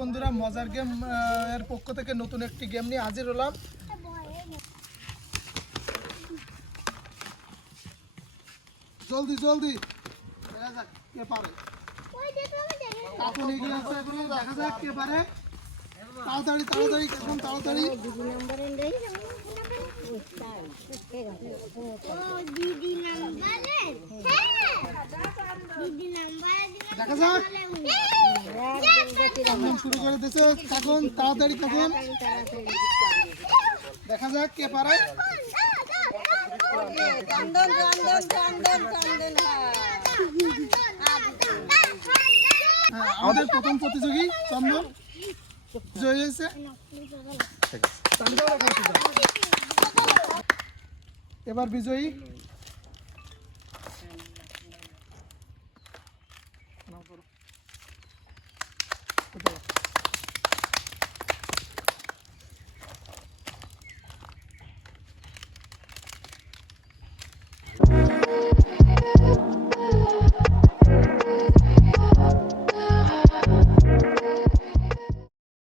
মজার গেম এর পক্ষ থেকে নতুন একটি গেম নিয়ে হাজির হলাম। জলদি জলদি। দেখা কে পারে। যাক কে পারে। তাড়াতাড়ি তাড়াতাড়ি তাড়াতাড়ি। নাম্বারে। দেখা যাক। কাকুন শুরু করে দিয়েছে কাকুন তাড়াতাড়ি কাকুন দেখা যাক কে পারে আমাদের প্রথম প্রতিযোগী চন্দন জয় হয়েছে। এবার বিজয়ী নাও করো।